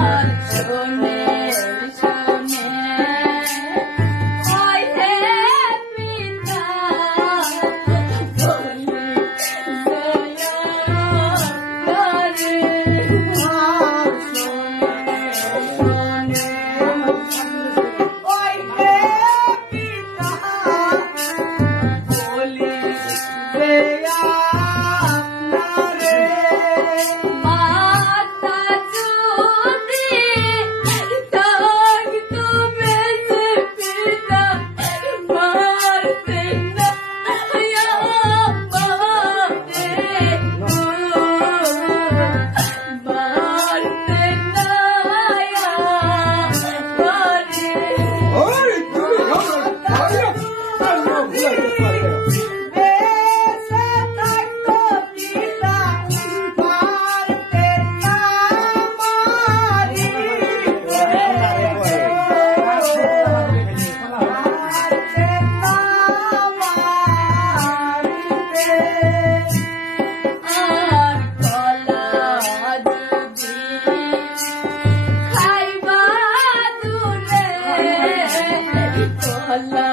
Lord, your name. Allah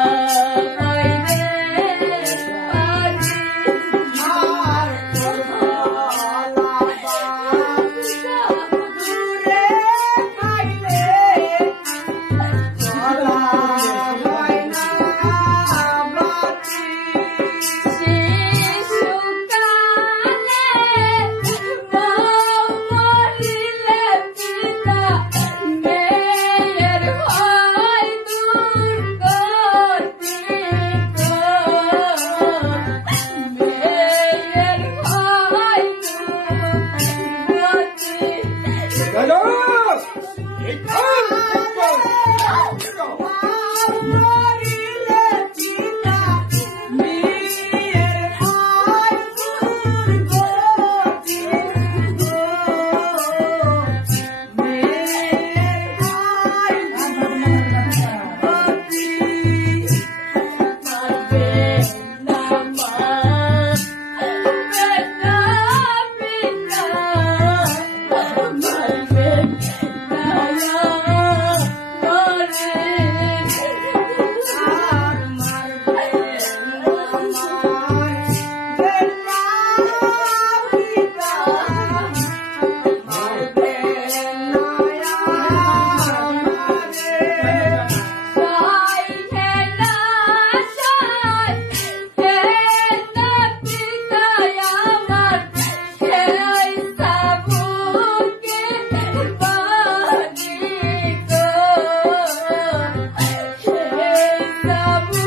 love.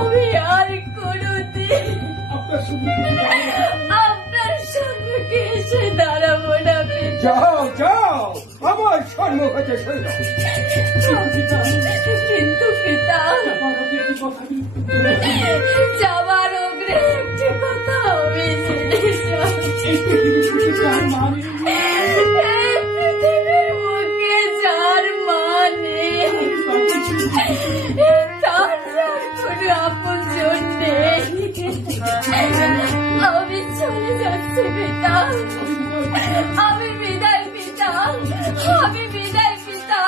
আমি আর কোনোদিন আপনার সম্মুখে এসে দাঁড়াবো না যাও যাও আমার সম্মুখে কিন্তু পিতা যাওয়ার অগ্রে একটি কথা আমি জেনে আমি বিদায় পিতা আমি বিদায় পিতা